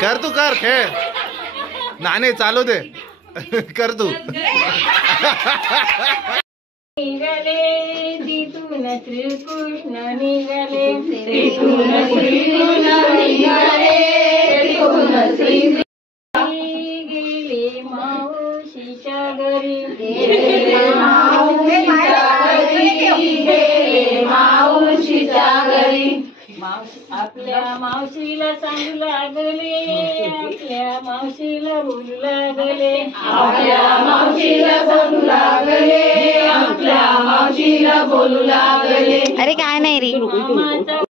कर तू कर खेळ नाणे चालू दे कर तू निघाले तिथून श्रीकृष्ण निघाले तिथून श्रीकृष्ण निघाले तिथून श्रीकृष्ण गेले मावशीच्या घरी गेले मावशीच्या घरी आपल्या मावशीला सांगू लागले आपल्या मावशीला बोलू लागले आपल्या मावशीला सांगू लागले आपल्या मावशीला बोलू लागले अरे काय नाही रे मामाचा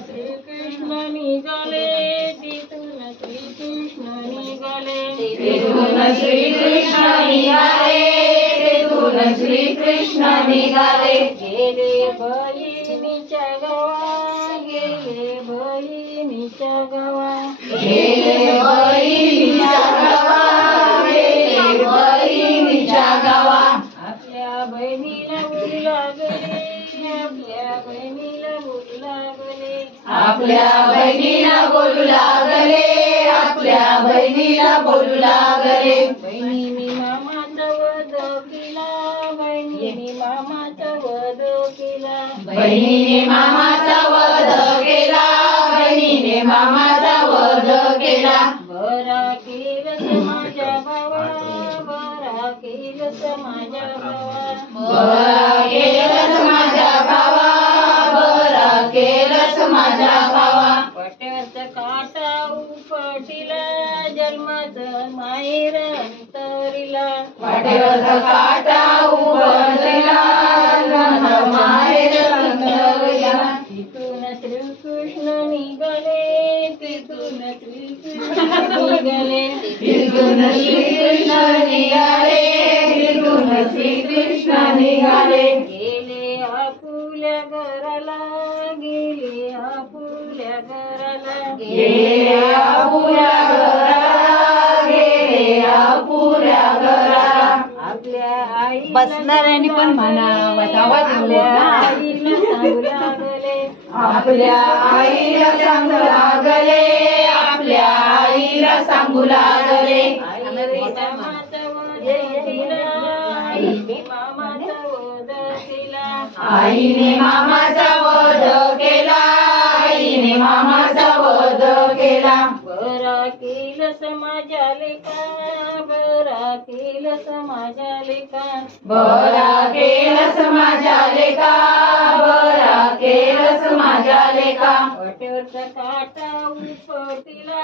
श्रीकृष्ण निघाले तिथून श्रीकृष्ण निघाले तिथून श्रीकृष्ण निघाले तिथून श्रीकृष्ण निघाले गेले बहिणीच्या गावा गेले बहिणीच्या गावा गेले बहिणीच्या गावा गेले बहिणीच्या गावा आपल्या बहिणीला बोलू लागले आपल्या बहिणीला बोलू लागले आपल्या बहिणीला बोलू लागले आपल्या बहिणीला बोलू लागले बहिणीने मामाचा वध केला बहिणीने मामाचा वध केला बहिणीने मामाचा वध केला बहिणीने मामाचा वध केला बरा केलंस माझ्या भावा बरा केलंस माझ्या भावा बरा केलंस माझ्या भावा बरा केलंस माझ्या भावा पट्यावरचा काटा उपटिला जन्मात माहेर अंतरिला पट्यावरचा काटा उपटिला जन्मात माहेर अंतरिला तिथून श्रीकृष्ण निघाले तिथून श्रीकृष्ण निघाले तिथून श्रीकृष्ण निघाले तिथून श्रीकृष्ण निघाले गेले आपुल्या घराला गेले आपुल्या घराला गेले आपुल्या घराला गेले आपुल्या घराला आपल्या आई बसणाऱ्यांनी पण म्हणा आपल्या आईला सांगू लागले आपल्या आईला सांगू लागले आपल्या आईला सांगू लागले आईने मामाचा वध केला आईने मामाचा वध केला बरा केलंस माझ्या लेका बरा केलंस माझ्या लेका बरा केलंस माझ्या लेका बरा केलंस माझ्या लेका वाटेवरचा काटा उपटिला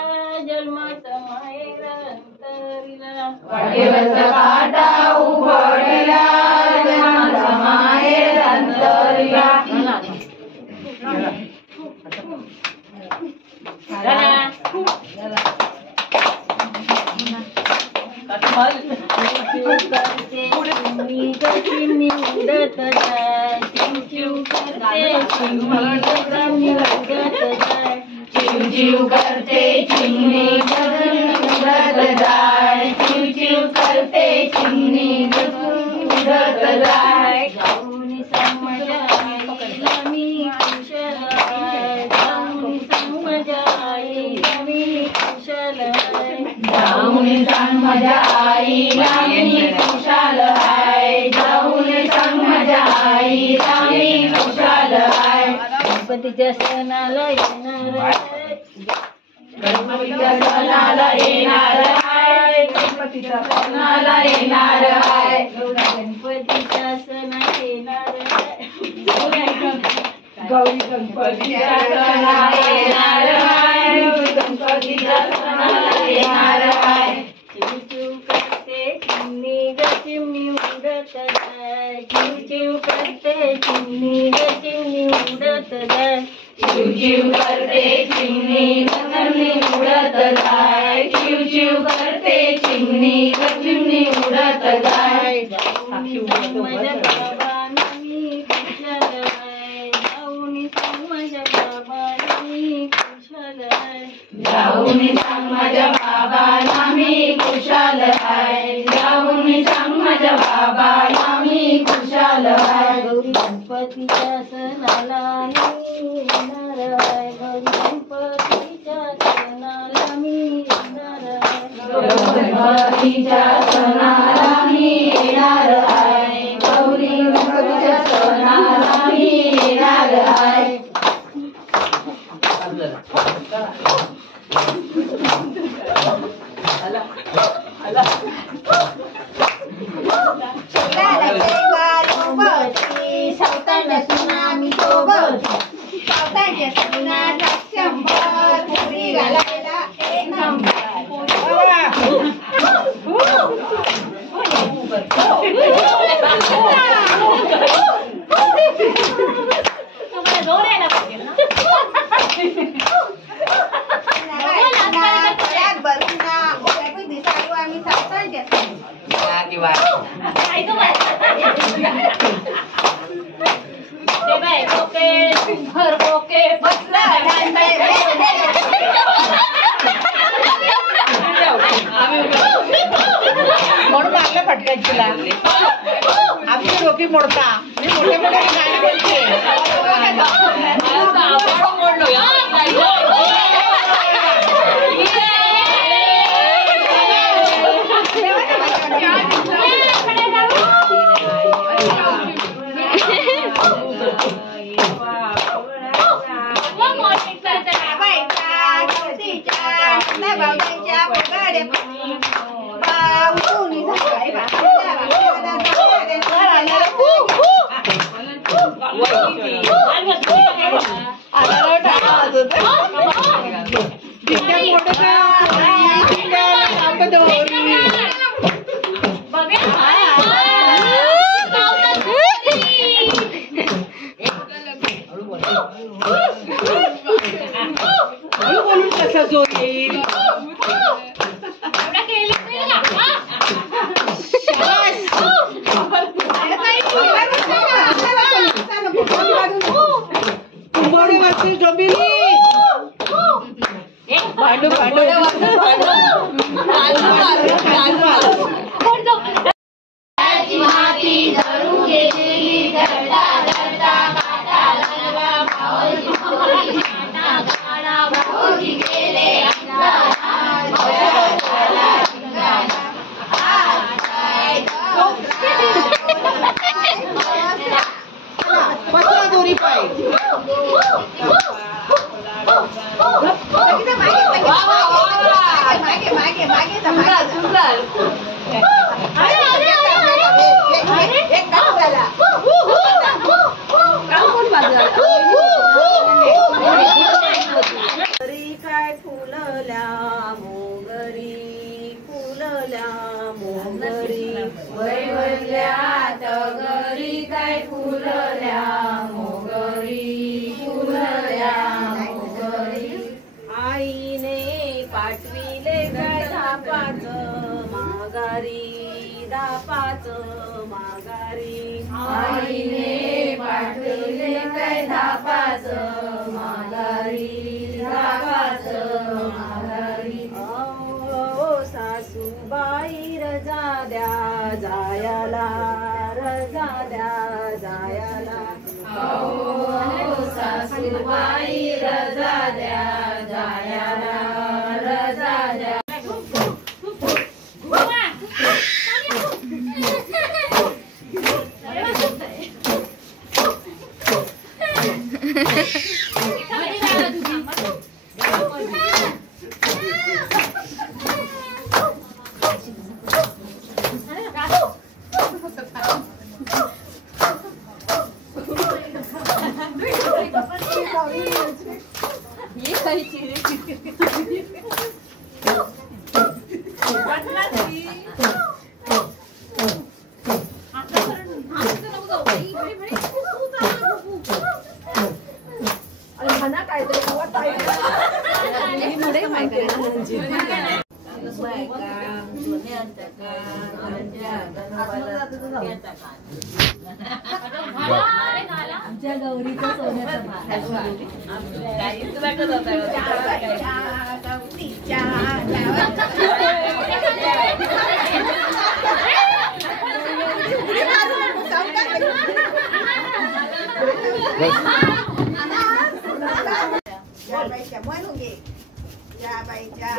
जन्माचा माहेर अंतरिला वाटेवरचा काटा उपटिला जन्माचा माहेर अंतरिला उडत जाय चिव करते चिमणी उडत जाय चिव करते चिमणी उडत जाय चिव करते चिमणी उडत जाय जाऊन सांग माझ्या आईला मी कुशल आहे जाऊन सांग माझ्या आईला मी कुशल आहे जाऊन सांग माझ्या आईला मी कुशाल आहे जाऊन सांग माझ्या आईला मी कुशाल आहे गणपतीच्या सणाला येणार आहे गणपतीच्या सणाला येणार आहे गणपतीच्या सणाला येणार आहे गणपतीच्या सणाला येणार आहे गौरी गणपतीच्या सणाला येणार आहे गणपतीच्या सणाला येणार आहे चिव करते चिमणी ग चिमणी उडत जाय चिव करते चिमणी ग चिमणी उडत जाय चिव करते चिमणी ग चिमणी उडत जाय चिव करते चिमणी ग चिमणी उडत जाय माझ्या बाबांना मी कुशल आहे जाऊन सांग माझ्या बाबांना मी कुशल आहे जाऊन सांग माझ्या बाबांना मी कुशाल आहे जाऊन सांग माझ्या बाबांना मी कुशाल आहे गौरी गणपतीच्या सणाला मी येणार आहे, गणपतीच्या सणाला मी येणार आहे, गणपतीच्या सणाला मी येणार आहे, गौरी गणपतीच्या सणाला मी येणार आहे. सावतांच्या सुनामी सोबत, सावतांच्या सुनाचा 100 पुरी घालायला 1 नंबर. म्हणून मागल्या फटक्याची आमची डोकी मोडता मी मोठे मोठे गाणी बोलते. बोलून कसा जोर येईल. भांडू भांडू माती धरून गेलेली धरता धरता काटा लागला, भाऊजी पोरी काटा काढा, भाऊजी गेले अंधारात, झाला धिंगाणा. आज काय पसरा दोरी पाय घरी काय फुलल्या मोगरी, फुलल्या मोगरी, वैवल्यात घरी काय फुलल्या मोगरी, फुलल्या मोगरी. आईने पाठविले काय धापाचं माघारी, धापाचं माघारी. आईने पाठविले काय धापाचं माघारी, धापाचं माघारी. ओ सासूबाई रजा द्या जायाला, रजा द्या जायाला. ओ सासूबाई रजा द्या जायाला, रजा द्या. आमच्या गौरीचं सोन्याचं भात. जाबाईच्या म्हणून घे जाबाईच्या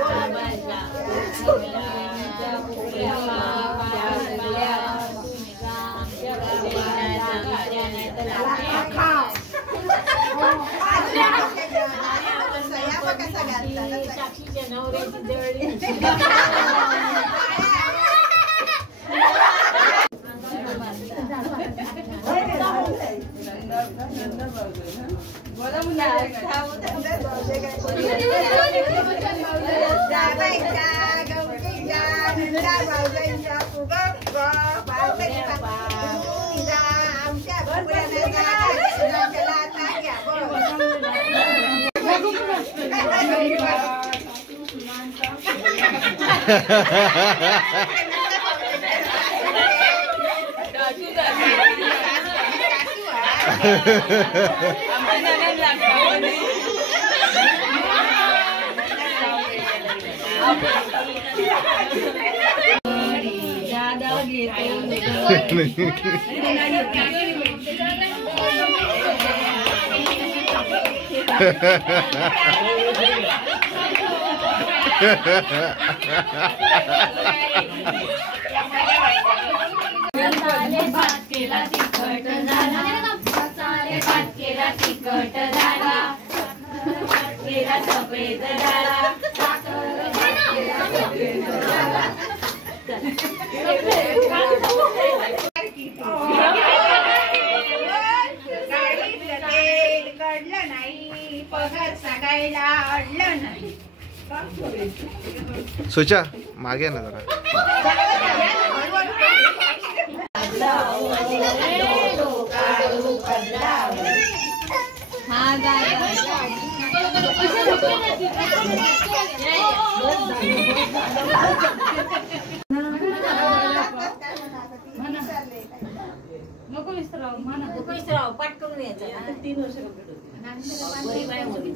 सुचा मागे ना जरा नको विसराव पाठ करून यायचं 3 वर्ष कंप्लीट होती.